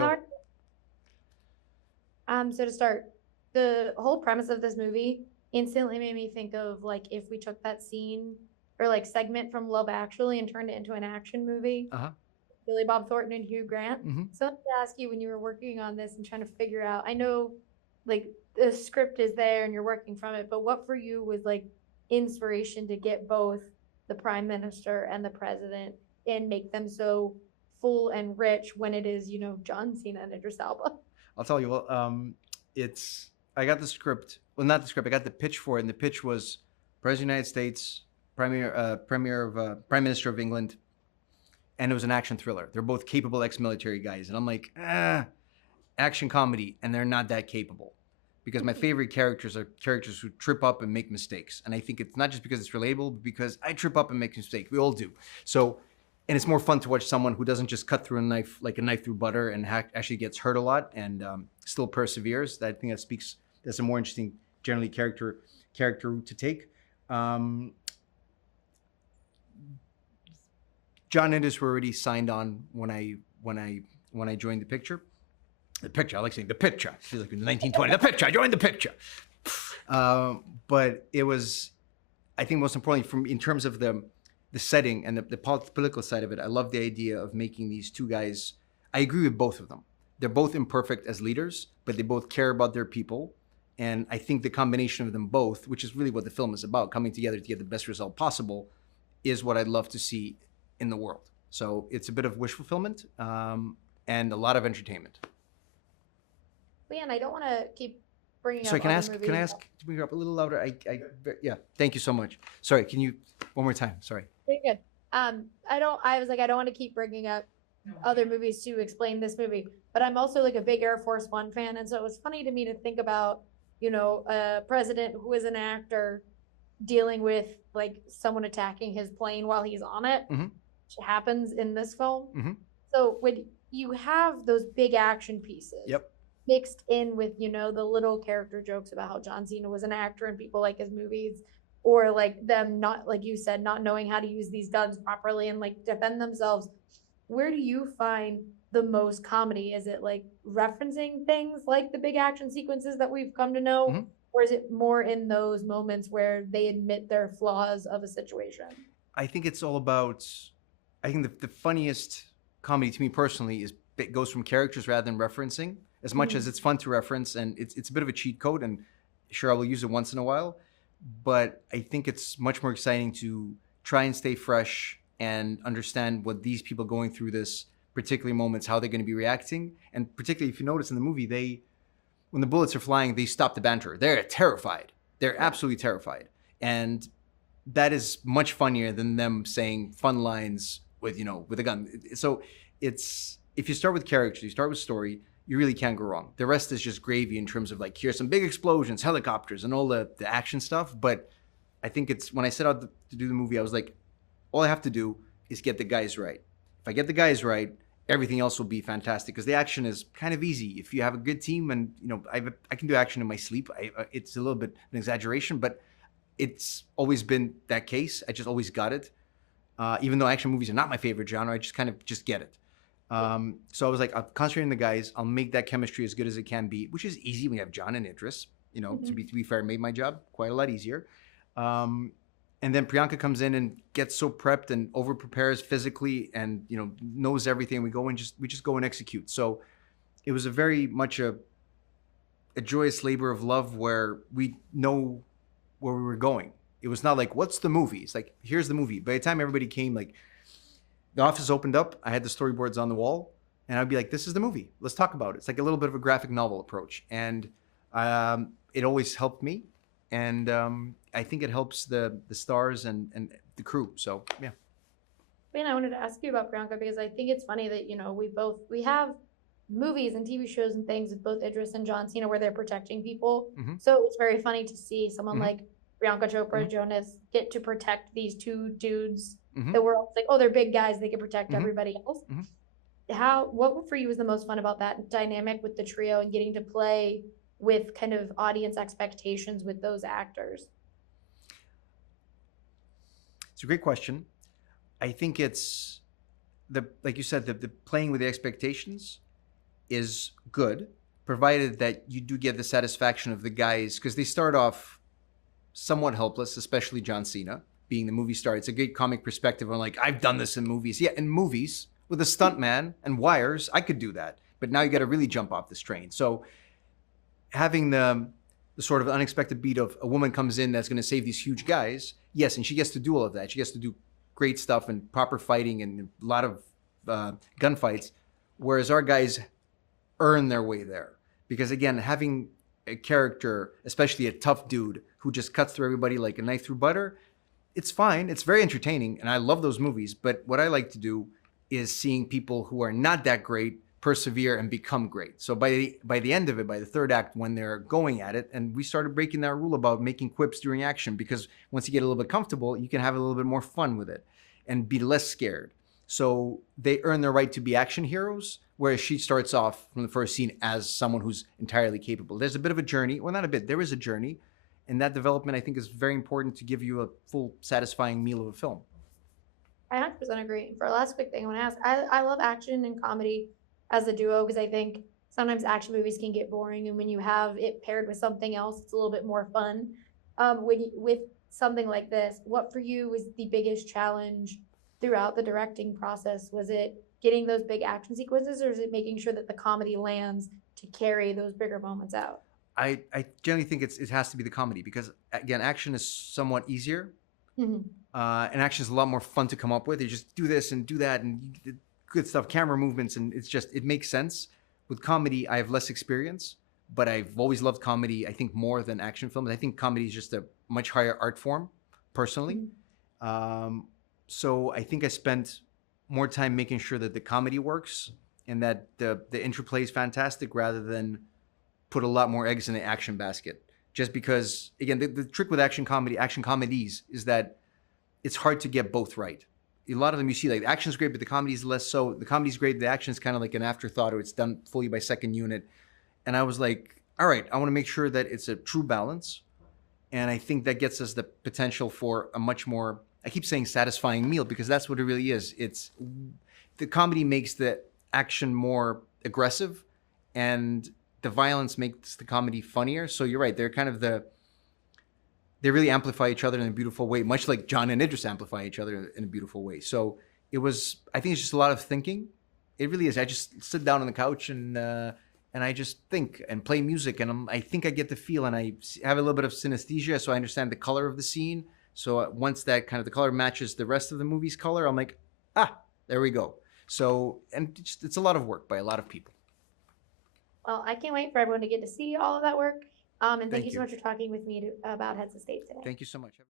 Rachel. So to start, the whole premise of this movie instantly made me think of like if we took that scene or like segment from Love Actually and turned it into an action movie, Uh-huh. Billy Bob Thornton and Hugh Grant. Mm-hmm. So I wanted to ask you when you were working on this and trying to figure out, I know like the script is there and you're working from it, but what for you was like inspiration to get both the prime minister and the president and make them so full and rich when it is, John Cena and Idris Elba? I'll tell you. Well, it's I got the script. Well, not the script. I got the pitch for it, and the pitch was President of the United States, Prime Minister of England, and it was an action thriller. They're both capable ex-military guys, and I'm like, action comedy, and they're not that capable. Because my favorite characters are characters who trip up and make mistakes, and I think it's not just because it's relatable, but because I trip up and make mistakes. We all do. So, and it's more fun to watch someone who doesn't just cut through a knife like a knife through butter and actually gets hurt a lot and still perseveres. I think that speaks. That's a more interesting, generally character route to take. John and Idris were already signed on when I joined the picture. The picture. I like saying the picture. She's like in 1920. The picture. I joined the picture. But it was, I think, most importantly, in terms of the setting and the political side of it, I love the idea of making these two guys. I agree with both of them. They're both imperfect as leaders, but they both care about their people. And I think the combination of them both, which is really what the film is about, coming together to get the best result possible, is what I'd love to see in the world. So it's a bit of wish fulfillment and a lot of entertainment. Leanne, I don't want to keep bringing Sorry, up can I other ask? movies. Can I ask to bring it up a little louder? Yeah. Thank you so much. Sorry. Can you one more time? Sorry. Very good. I was like, I don't want to keep bringing up other movies to explain this movie, but I'm also like a big Air Force One fan, and so it was funny to me to think about, a president who is an actor dealing with like someone attacking his plane while he's on it, which happens in this film. So when you have those big action pieces, Yep. mixed in with the little character jokes about how John Cena was an actor and people like his movies, or like them not, like you said, not knowing how to use these guns properly and like defend themselves, where do you find the most comedy? Is it like referencing things like the big action sequences that we've come to know, or is it more in those moments where they admit their flaws of a situation? I think it's all about. I think the funniest comedy to me personally is it goes from characters rather than referencing. As much as it's fun to reference, and it's a bit of a cheat code, and sure I will use it once in a while, but I think it's much more exciting to try and stay fresh and understand what these people going through this particular moments, how they're going to be reacting, and particularly if you notice in the movie, when the bullets are flying, they stop the banter. They're terrified. They're absolutely terrified, and that is much funnier than them saying fun lines with a gun. So it's if you start with characters, you start with story, you really can't go wrong. The rest is just gravy in terms of like, here's some big explosions, helicopters, and all the action stuff. But I think it's when I set out to do the movie, I was like, all I have to do is get the guys right. If I get the guys right, everything else will be fantastic because the action is kind of easy. If you have a good team and, I can do action in my sleep. It's a little bit an exaggeration, but it's always been that case. I just always got it. Even though action movies are not my favorite genre, I just kind of just get it. So I was like, I'll concentrate on the guys. I'll make that chemistry as good as it can be, which is easy when you have John and Idris. To be fair, made my job quite a lot easier. And then Priyanka comes in and gets so prepped and over prepares physically and knows everything. We just go and execute. So it was a very much a joyous labor of love where we know where we were going. It was not like, what's the movie? It's like, here's the movie. By the time everybody came, like, the office opened up, I had the storyboards on the wall, and I'd be like, this is the movie. Let's talk about it. It's like a little bit of a graphic novel approach. And it always helped me. And I think it helps the stars and the crew. So, yeah. And I wanted to ask you about Priyanka because I think it's funny that, we have movies and TV shows and things with both Idris and John Cena where they're protecting people. So it's very funny to see someone like Priyanka Chopra Jonas get to protect these two dudes that were like, oh, they're big guys, they can protect everybody else. What for you was the most fun about that dynamic with the trio and getting to play with kind of audience expectations with those actors? It's a great question. I think it's like you said, the playing with the expectations is good, provided that you do get the satisfaction of the guys, because they start off somewhat helpless, especially John Cena being the movie star. It's a great comic perspective on like, I've done this in movies. Yeah, in movies with a stuntman and wires, I could do that. But now you got to really jump off this train. So having the sort of unexpected beat of a woman comes in that's going to save these huge guys, yes, and she gets to do all of that. She gets to do great stuff and proper fighting and a lot of gunfights, whereas our guys earn their way there. Because again, having a character, especially a tough dude who just cuts through everybody like a knife through butter, it's fine. It's very entertaining, and I love those movies. But what I like to do is seeing people who are not that great persevere and become great. So by the end of it, by the third act, when they're going at it, and we started breaking that rule about making quips during action, because once you get a little bit comfortable, you can have a little bit more fun with it and be less scared. So they earn their right to be action heroes, whereas she starts off from the first scene as someone who's entirely capable. There's a bit of a journey, well, not a bit, there is a journey, and that development I think is very important to give you a full, satisfying meal of a film. I 100% agree. For a last quick thing, I want to ask, I love action and comedy as a duo because I think sometimes action movies can get boring, and when you have it paired with something else, it's a little bit more fun. With something like this, what for you was the biggest challenge throughout the directing process? Was it getting those big action sequences, or is it making sure that the comedy lands to carry those bigger moments out? I generally think it has to be the comedy, because again, action is somewhat easier, Mhm. and action is a lot more fun to come up with. You just do this and do that, and good stuff, camera movements, and it makes sense. With comedy, I have less experience, but I've always loved comedy, I think, more than action films. I think comedy is just a much higher art form, personally. So I think I spent more time making sure that the comedy works and that the interplay is fantastic, rather than put a lot more eggs in the action basket. Just because, again, the trick with action comedies, is that it's hard to get both right. A lot of them you see, like, the action's great, but the comedy's less so. The comedy's great, the action's kind of like an afterthought, or it's done fully by second unit. And I was like, all right, I want to make sure that it's a true balance. And I think that gets us the potential for a much more, I keep saying satisfying meal, because that's what it really is. It's the comedy makes the action more aggressive, and the violence makes the comedy funnier. So you're right, they're kind of they really amplify each other in a beautiful way, much like John and Idris amplify each other in a beautiful way. So I think it's just a lot of thinking. It really is. I just sit down on the couch and I just think and play music, and I think I get the feel, and I have a little bit of synesthesia, so I understand the color of the scene. So once that kind of the color matches the rest of the movie's color, I'm like, there we go. So, and it's a lot of work by a lot of people. Well, I can't wait for everyone to get to see all of that work. And thank Thank you so you. much for talking with me about Heads of State today. Thank you so much.